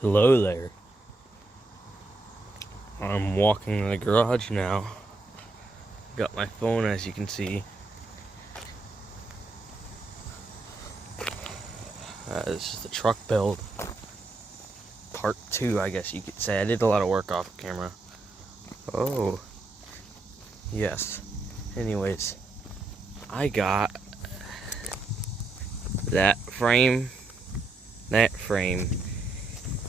Hello there. I'm walking in the garage now. Got my phone, as you can see. This is the truck build. Part 2, I guess you could say. I did a lot of work off camera. Oh. Yes. Anyways. I got that frame.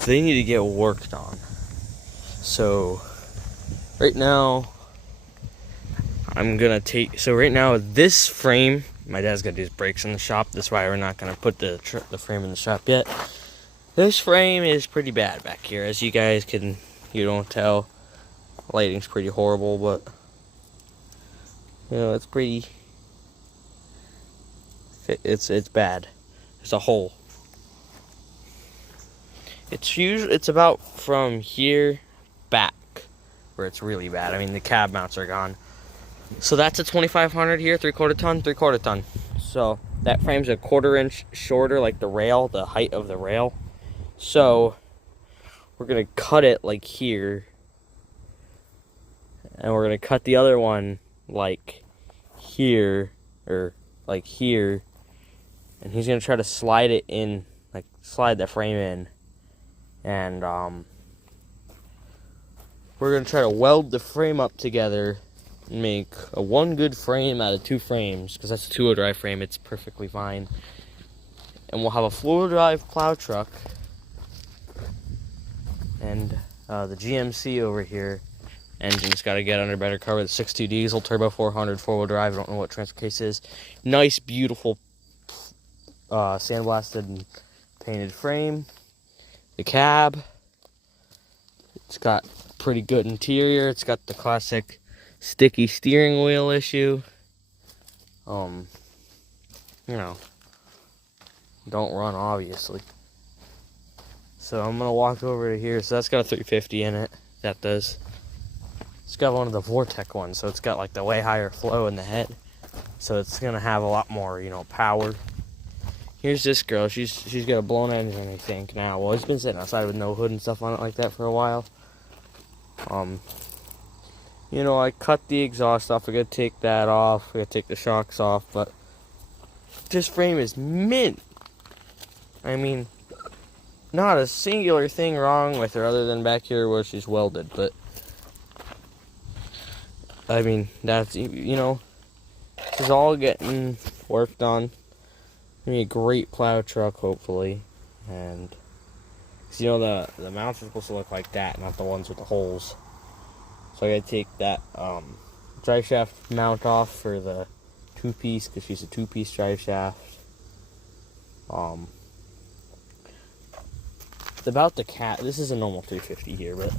They need to get worked on. So, right now, right now, this frame, my dad's got to do his brakes in the shop. That's why we're not going to put the frame in the shop yet. This frame is pretty bad back here. As you guys you don't tell, lighting's pretty horrible, but, it's pretty, it's bad. There's a hole. It's about from here back where it's really bad. I mean, the cab mounts are gone. So that's a 2500 here, 3/4 ton. So that frame's a 1/4 inch shorter, like the rail, the height of the rail. So we're gonna cut it like here, and we're gonna cut the other one like here, or like here, and he's gonna try to slide it in, like slide the frame in, and we're gonna try to weld the frame up together and make a one good frame out of 2 frames, because that's a 2-wheel drive frame. It's perfectly fine. And we'll have a 4-wheel drive plow truck, and the GMC over here engine's got to get under better cover. The 6.2 diesel, turbo 400, 4-wheel drive. I don't know what transfer case is. Nice, beautiful sandblasted and painted frame. The cab, it's got pretty good interior. It's got the classic sticky steering wheel issue. Don't run, obviously. So I'm gonna walk over to here. So that's got a 350 in it. That does. It's got one of the Vortec ones, so it's got like the way higher flow in the head. So it's gonna have a lot more, power. Here's this girl. She's got a blown engine, I think, now. Well, it's been sitting outside with no hood and stuff on it like that for a while. I cut the exhaust off. I gotta take that off. I gotta take the shocks off. But this frame is mint. I mean, not a singular thing wrong with her other than back here where she's welded. But I mean, that's, this is all getting worked on. Gonna be a great plow truck, hopefully. And the mounts are supposed to look like that, not the ones with the holes. So I gotta take that drive shaft mount off for the 2-piece, because she's a 2-piece drive shaft. About the cab, this is a normal 350 here, but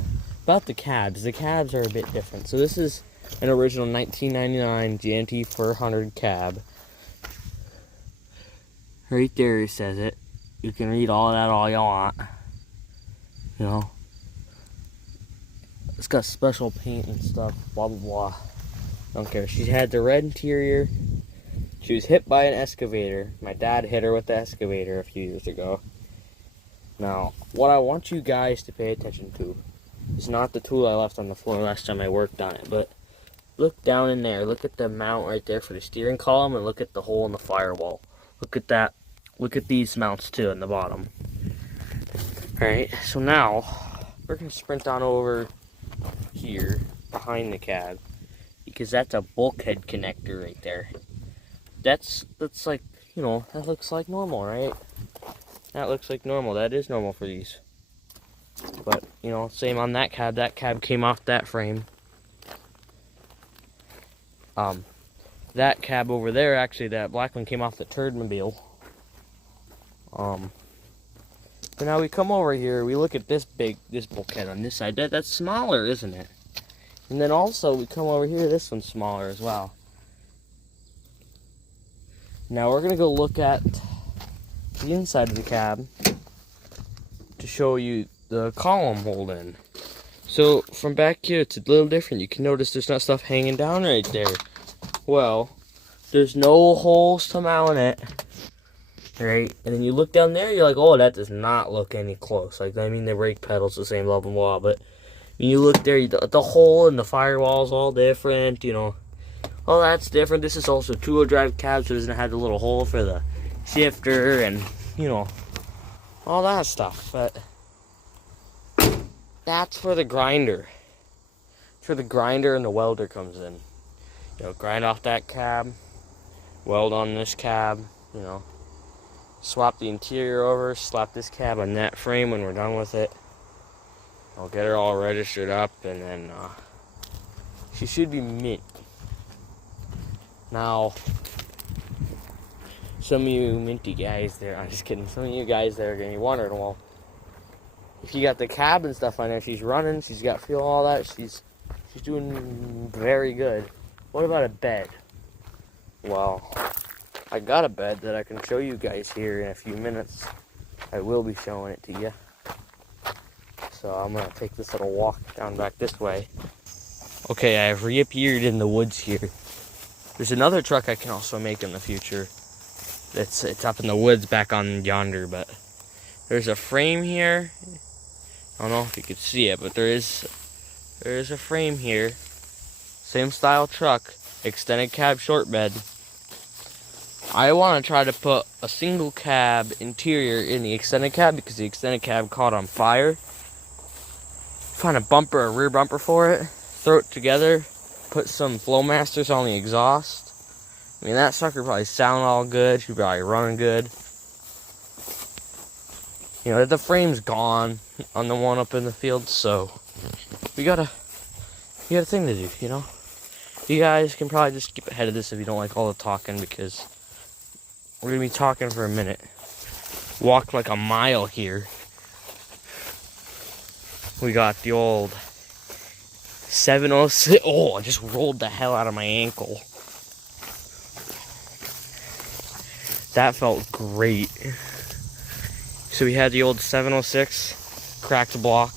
about the cabs are a bit different. So this is an original 1999 GMT 400 cab. Right there it says it. You can read all of that all you want. It's got special paint and stuff, blah blah blah. Don't care. She had the red interior. She was hit by an excavator. My dad hit her with the excavator a few years ago. Now, what I want you guys to pay attention to is not the tool I left on the floor last time I worked on it, but look down in there. Look at the mount right there for the steering column, and look at the hole in the firewall. Look at that. Look at these mounts too in the bottom. Alright, so now we're going to sprint on over here behind the cab, because that's a bulkhead connector right there. That's like, that looks like normal, right? That looks like normal. That is normal for these. But, same on that cab. That cab came off that frame. That cab over there, actually, that black one came off the Turdmobile. So now we come over here, we look at this bulkhead on this side. That's smaller, isn't it? And then also, we come over here, this one's smaller as well. Now we're going to go look at the inside of the cab to show you the column holding. So from back here, it's a little different. You can notice there's not stuff hanging down right there. Well, there's no holes to mount it. right? And then you look down there, you're like, oh, that does not look any close. Like, I mean, the brake pedal's the same, blah, blah, blah. But when you look there, the hole in the firewall's all different, you know. Oh, that's different. This is also two-wheel drive cab, so it doesn't have the little hole for the shifter and, you know, all that stuff. But that's for the grinder. It's for the grinder and the welder comes in. You know, grind off that cab, weld on this cab, you know. Swap the interior over, slap this cab on that frame when we're done with it. I'll get her all registered up, and then she should be mint. Now, some of you minty guys there, I'm just kidding, some of you guys there are going to be wondering, well, if you got the cab and stuff on there, she's running, she's got fuel, all that, she's doing very good. What about a bed? Well, I got a bed that I can show you guys here in a few minutes. I will be showing it to you. So I'm going to take this little walk down back this way. Okay, I've reappeared in the woods here. There's another truck I can also make in the future. It's up in the woods back on yonder, but there's a frame here. I don't know if you could see it, but there is a frame here. Same style truck, extended cab short bed. I want to try to put a single cab interior in the extended cab because the extended cab caught on fire. Find a bumper, a rear bumper for it, throw it together, put some Flowmasters on the exhaust. I mean, that sucker probably sound all good, should probably run good. You know, the frame's gone on the one up in the field, so we got a thing to do, you know? You guys can probably just skip ahead of this if you don't like all the talking, because we're going to be talking for a minute. Walked like a mile here. We got the old 706. Oh, I just rolled the hell out of my ankle. That felt great. So we had the old 706, cracked block.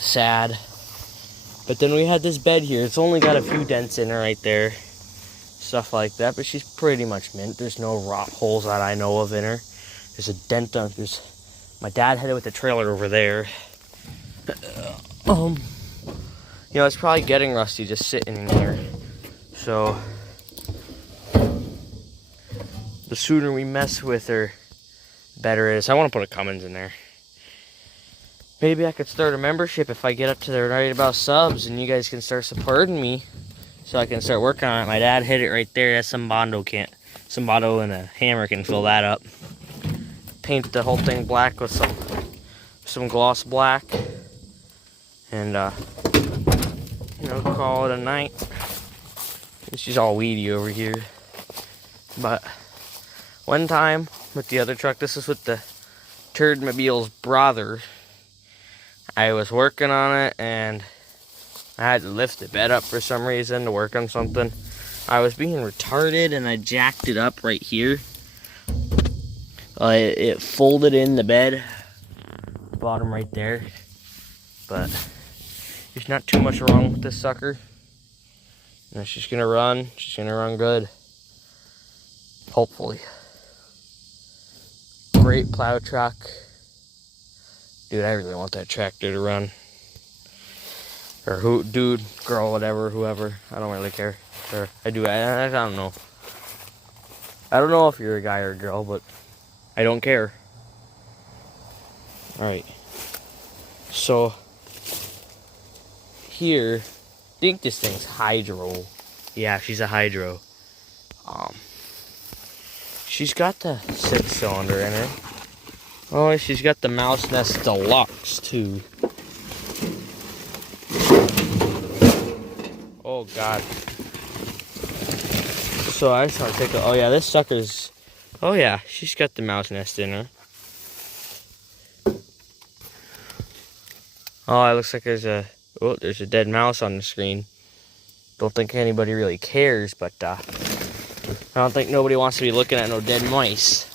Sad. But then we had this bed here. It's only got a few dents in it right there. Stuff like that, but she's pretty much mint. There's no rot holes that I know of in her. There's a dent on, my dad had it with the trailer over there. You know, it's probably getting rusty just sitting in here. So, the sooner we mess with her, better it is. I want to put a Cummins in there. Maybe I could start a membership if I get up to the right about subs and you guys can start supporting me so I can start working on it. My dad hit it right there. That some Bondo and a hammer can fill that up. Paint the whole thing black with some gloss black and you know, call it a night. She's all weedy over here. But one time with the other truck, this is with the Turdmobile's brother, I was working on it and I had to lift the bed up for some reason to work on something. I was being retarded and I jacked it up right here. It folded in the bed, bottom right there. But there's not too much wrong with this sucker. And she's gonna run good. Hopefully. Great plow truck. Dude, I really want that tractor to run. Or dude, girl, whatever, whoever. I don't really care. Or I do. I don't know. I don't know if you're a guy or a girl, but I don't care. Alright. So, here, I think this thing's hydro. Yeah, she's a hydro. She's got the 6-cylinder in her. Oh, she's got the Mouse Nest Deluxe, too. Oh, God. So I just want to take a... Oh, yeah, this sucker's... Oh, yeah, she's got the Mouse Nest in her. Oh, it looks like there's a... Oh, there's a dead mouse on the screen. Don't think anybody really cares, but I don't think nobody wants to be looking at no dead mice.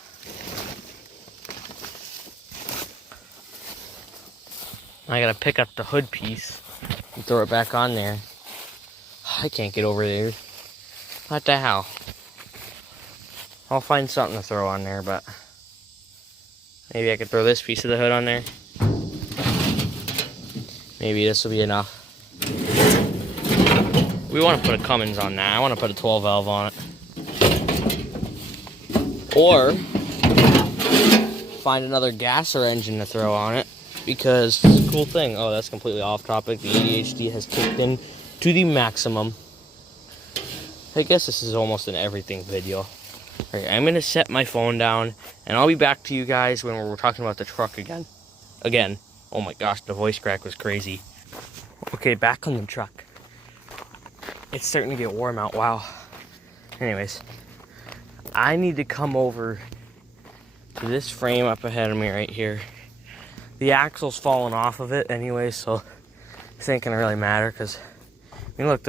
I gotta pick up the hood piece and throw it back on there. I can't get over there. What the hell? I'll find something to throw on there, but maybe I could throw this piece of the hood on there. Maybe this will be enough. We want to put a Cummins on that. I want to put a 12 valve on it. Or find another gasser engine to throw on it, because cool thing. Oh, that's completely off topic. The ADHD has kicked in to the maximum. I guess this is almost an everything video. Alright, I'm going to set my phone down, and I'll be back to you guys when we're talking about the truck again. Oh my gosh, the voice crack was crazy. Okay, back on the truck. It's starting to get warm out, wow. Anyways, I need to come over to this frame up ahead of me right here. The axle's falling off of it anyway, so this ain't gonna really matter, because, I mean, look,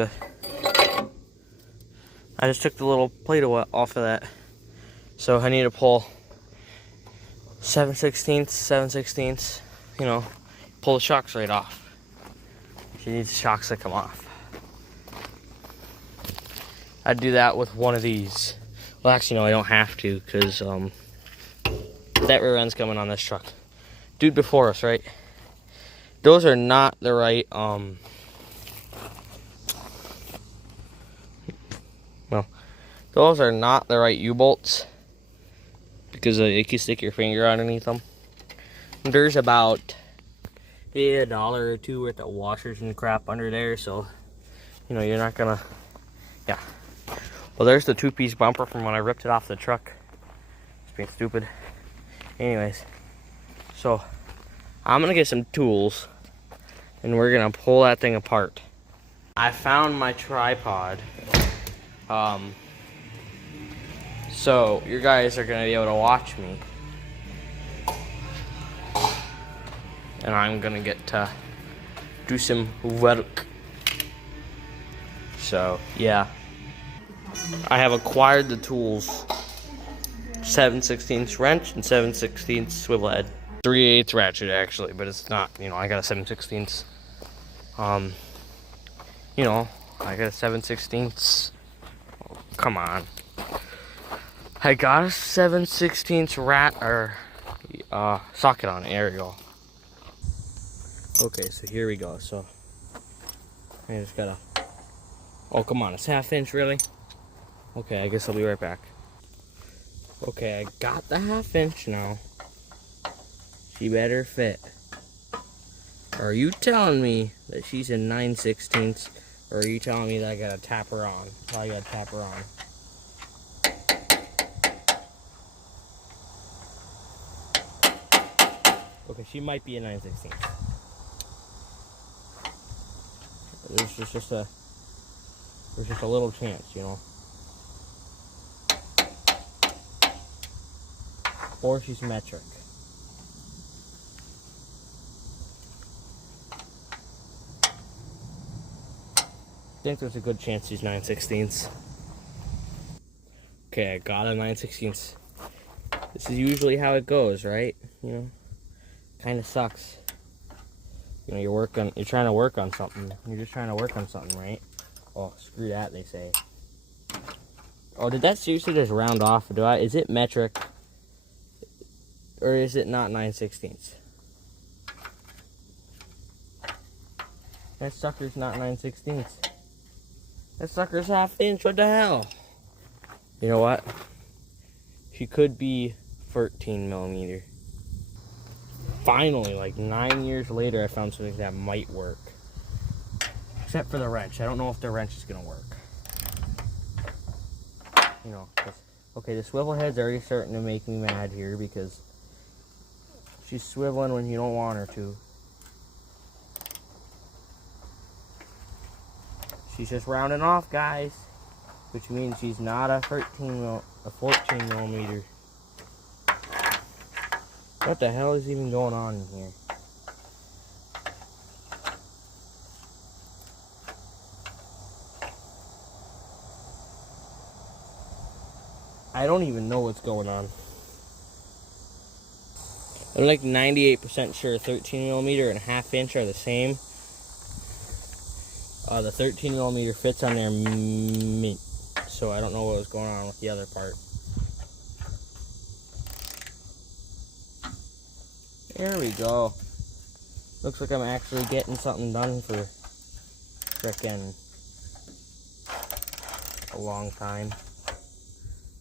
I just took the little plate off of that. So I need to pull 7/16, you know, pull the shocks right off. She needs the shocks to come off. I'd do that with one of these. Well, actually, no, I don't have to, because that rear end's coming on this truck. Dude before us, right? Those are not the right, well, those are not the right U-bolts, because you can stick your finger underneath them. There's about $1 or $2 worth of washers and crap under there, so, you know, you're not gonna, yeah. Well, there's the 2-piece bumper from when I ripped it off the truck. It's being stupid. Anyways, so I'm gonna get some tools and we're gonna pull that thing apart. I found my tripod. So you guys are gonna be able to watch me. And I'm gonna get to do some work. So, yeah. I have acquired the tools. 7/16 wrench and 7/16 swivel head. 3/8 ratchet actually, but it's not, you know, I got a 7/16. You know, I got a 7/16. Oh, come on. I got a 7/16 socket on it. There we go. Okay, so here we go. So I just gotta. Oh, come on, it's 1/2 inch, really? Okay, I guess I'll be right back. Okay, I got the 1/2 inch now. She better fit. Are you telling me that she's a 9/16, or are you telling me that I gotta tap her on? Oh, I gotta tap her on. Okay, she might be a 9/16. There's just a little chance, you know. Or she's metric. I think there's a good chance she's 9/16. Okay, I got a 9/16. This is usually how it goes, right? You know, kind of sucks. You know, you're trying to work on something. You're just trying to work on something, right? Oh, screw that, they say. Oh, did that seriously just round off? Is it metric? Or is it not 9/16? That sucker's not 9/16. That sucker's 1/2 inch, what the hell? You know what? She could be 13 millimeter. Finally, like 9 years later, I found something that might work. Except for the wrench. I don't know if the wrench is gonna work. You know, okay, the swivel head's already starting to make me mad here because she's swiveling when you don't want her to. She's just rounding off, guys, which means she's not a 14 millimeter. What the hell is even going on in here? I don't even know what's going on. I'm like 98% sure 13 millimeter and 1/2 inch are the same. The 13 millimeter fits on there, so I don't know what was going on with the other part. There we go. Looks like I'm actually getting something done for frickin' a long time.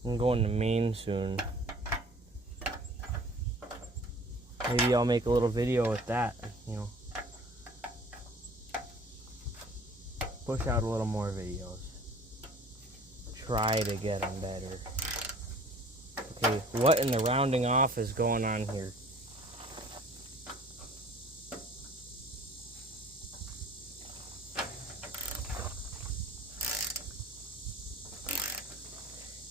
I'm going to Maine soon. Maybe I'll make a little video with that, you know. Push out a little more videos. Try to get them better. Okay, what in the rounding off is going on here?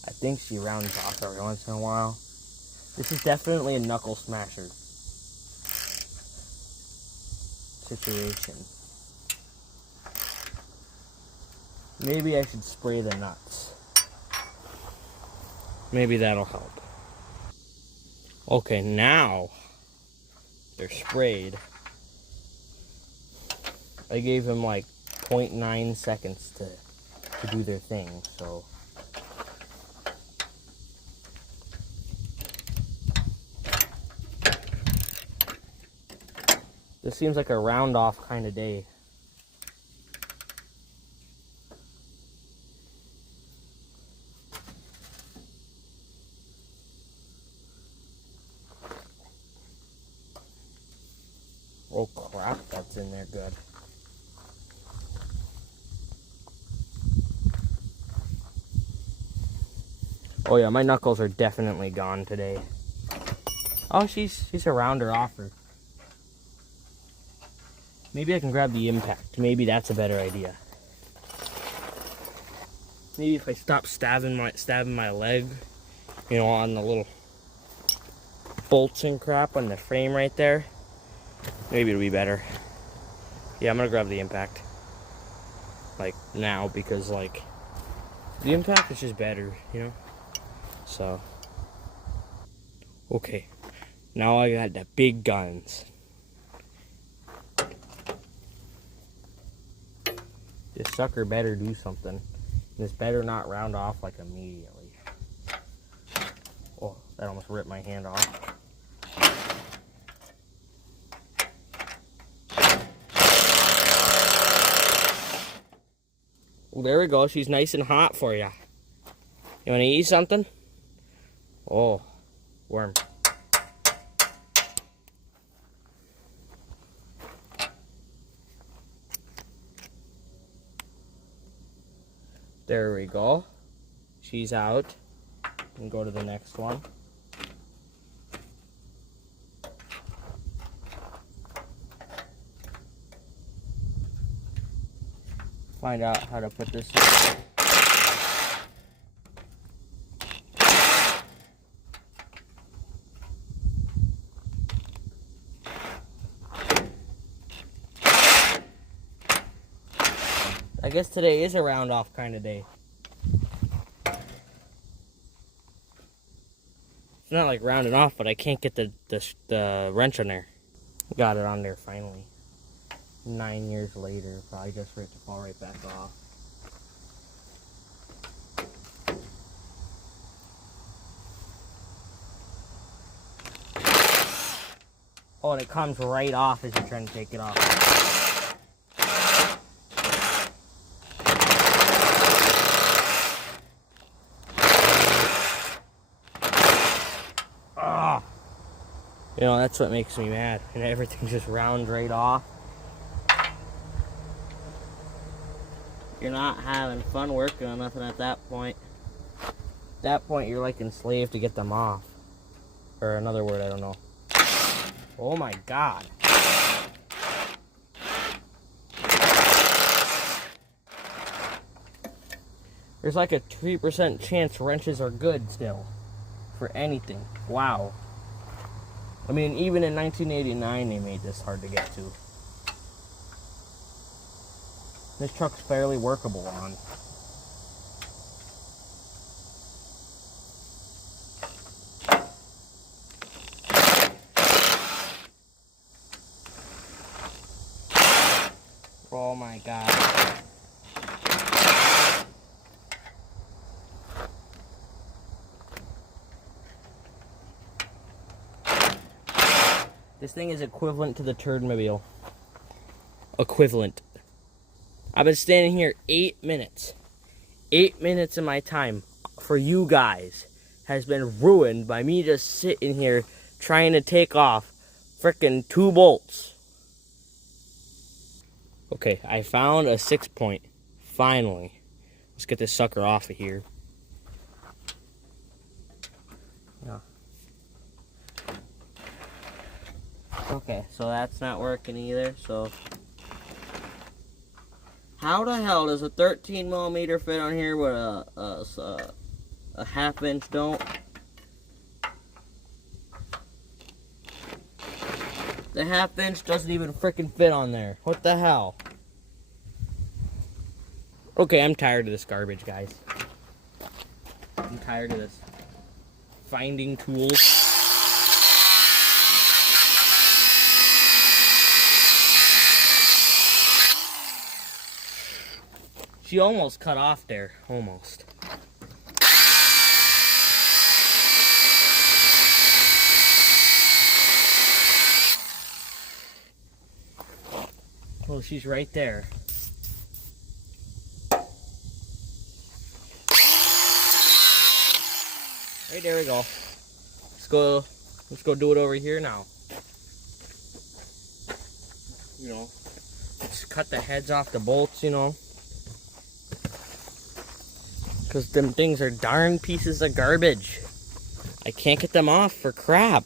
I think she rounds off every once in a while. This is definitely a knuckle smasher situation. Maybe I should spray the nuts. Maybe that'll help. Okay, now they're sprayed. I gave him like 0.9 seconds to do their thing, so. This seems like a round off kind of day. Oh crap, that's in there good. Oh yeah, my knuckles are definitely gone today. Oh, she's a rounder offer. Maybe I can grab the impact. Maybe that's a better idea. Maybe if I stop stabbing my leg, you know, on the little bolts and crap on the frame right there, maybe it'll be better. Yeah, I'm gonna grab the impact. Like now, because like the impact is just better, you know? So okay. Now I got the big guns. This sucker better do something. This better not round off like immediately. Oh, that almost ripped my hand off. Well, there we go. She's nice and hot for you. You want to eat something? Oh, worm. There we go. She's out. And go to the next one. Find out how to put this in. I guess today is a round off kind of day. It's not like rounding off, but I can't get the wrench on there. Got it on there finally. 9 years later, probably just for it to fall right back off. Oh, and it comes right off as you're trying to take it off. You know, that's what makes me mad. And everything just rounds right off. You're not having fun working on nothing at that point. At that point, you're like enslaved to get them off. Or another word, I don't know. Oh my god. There's like a 3% chance wrenches are good still. For anything. Wow. I mean, even in 1989, they made this hard to get to. This truck's fairly workable on. Oh my god. This thing is equivalent to the Turdmobile. Equivalent. I've been standing here 8 minutes. 8 minutes of my time for you guys has been ruined by me just sitting here trying to take off frickin' 2 bolts. Okay, I found a 6-point. Finally. Let's get this sucker off of here. Yeah. Okay, so that's not working either, so... How the hell does a 13mm fit on here with a half-inch don't? The half-inch doesn't even frickin' fit on there. What the hell? Okay, I'm tired of this garbage, guys. I'm tired of this. Finding tools. She almost cut off there. Almost. Oh, she's right there. Right there we go. Let's go do it over here now. You know, just cut the heads off the bolts, you know. Because them things are darn pieces of garbage. I can't get them off for crap.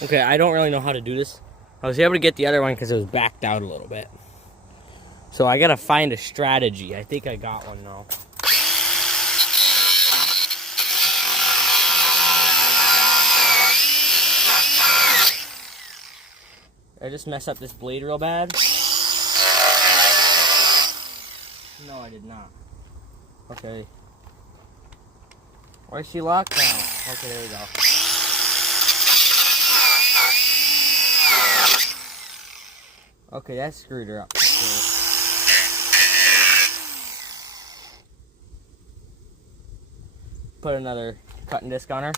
Okay, I don't really know how to do this. I was able to get the other one because it was backed out a little bit. So I gotta find a strategy. I think I got one now. I just messed up this blade real bad. No, I did not. Okay. Why is she locked now? Okay, there we go. Okay, that screwed her up. Put another cutting disc on her.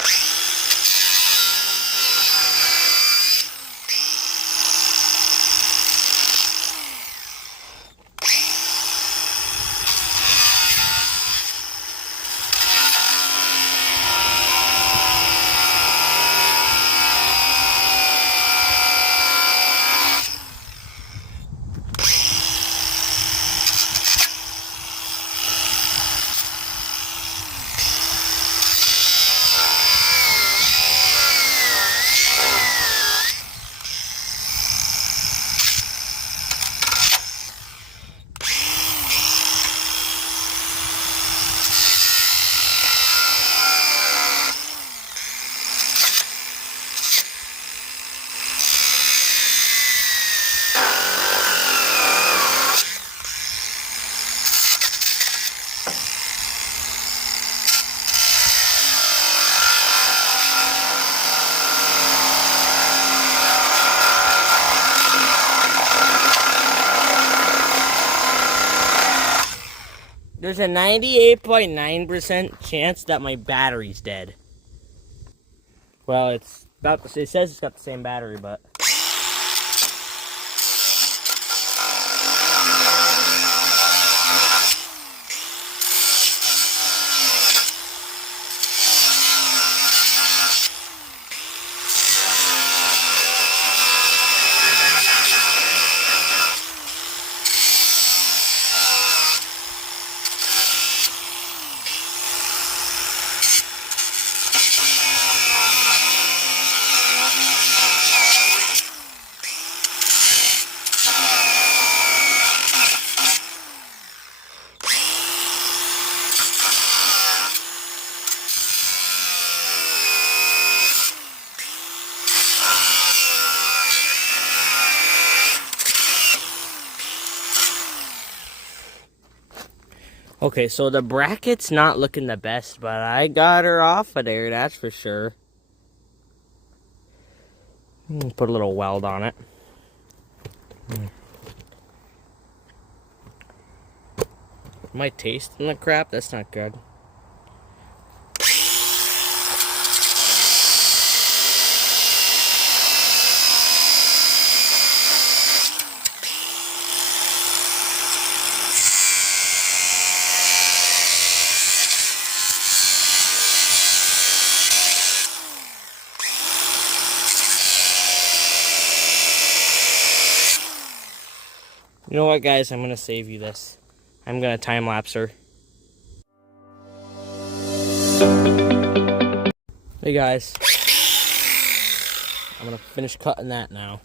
There's a 98.9% chance that my battery's dead. Well, it says it's got the same battery, but... Okay, so the bracket's not looking the best, but I got her off of there, that's for sure. Put a little weld on it. My taste in the crap, that's not good. You know what, guys? I'm gonna save you this. I'm gonna time lapse her. Hey guys, I'm gonna finish cutting that now.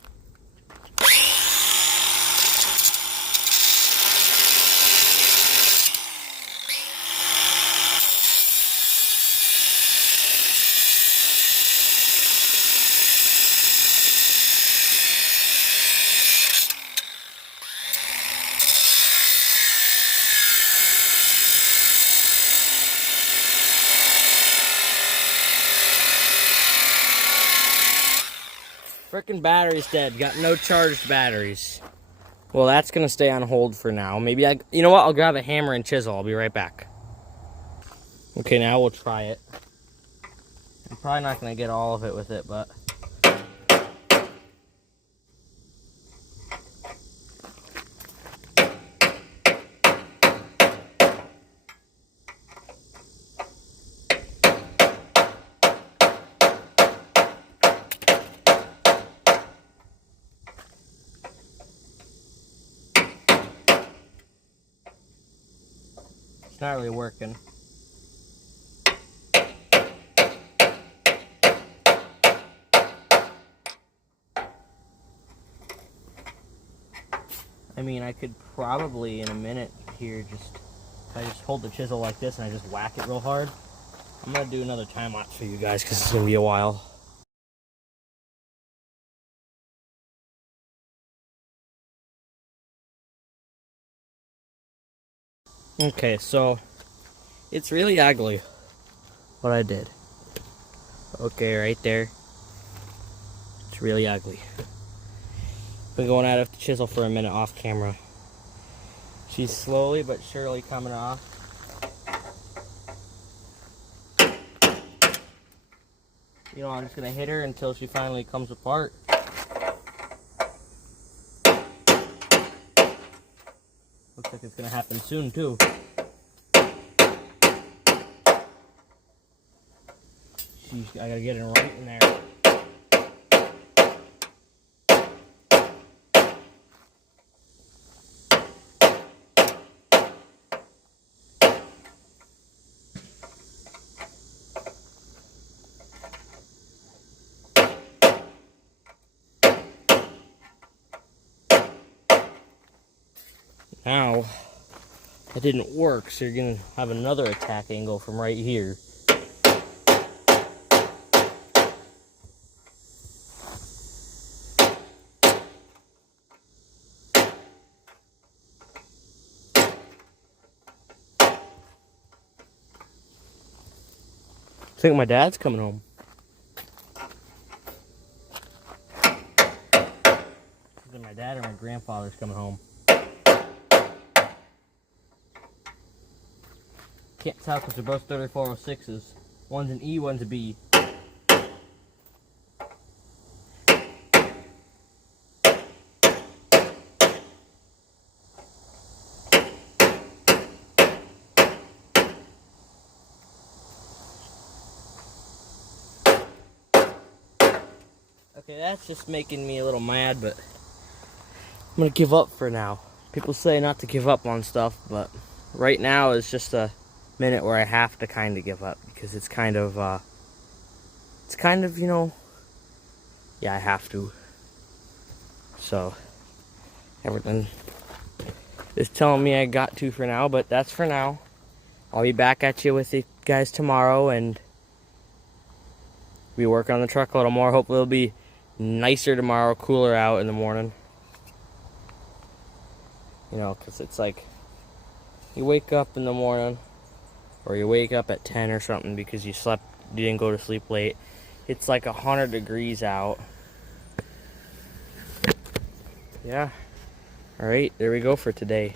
Frickin' battery's dead. Got no charged batteries. Well, that's gonna stay on hold for now. Maybe you know what? I'll grab a hammer and chisel. I'll be right back. Okay, now we'll try it. I'm probably not gonna get all of it with it, but. It's not really working. I mean, I could probably in a minute here if I just hold the chisel like this and I just whack it real hard. I'm gonna do another time lapse for you guys because it's gonna be a while. Okay, so it's really ugly what I did. Okay, right there. It's really ugly. Been going at it with the chisel for a minute off camera. She's slowly but surely coming off. You know, I'm just gonna hit her until she finally comes apart. Looks like it's gonna happen soon too. Jeez, I gotta get it right in there. Now, that didn't work, so you're gonna have another attack angle from right here. I think my dad's coming home. Either my dad or my grandfather's coming home. Can't tell because they're both 3406s. One's an E, one's a B. Okay, that's just making me a little mad, but I'm gonna give up for now. People say not to give up on stuff, but right now is just a minute where I have to kind of give up because it's kind of, you know, yeah, I have to. So, everything is telling me I got to for now, but that's for now. I'll be back at you with you guys tomorrow, and we work on the truck a little more. Hopefully it'll be nicer tomorrow, cooler out in the morning. You know, because it's like You wake up in the morning, or you wake up at 10 or something because you didn't go to sleep late. It's like 100 degrees out. Yeah. All right, there we go for today.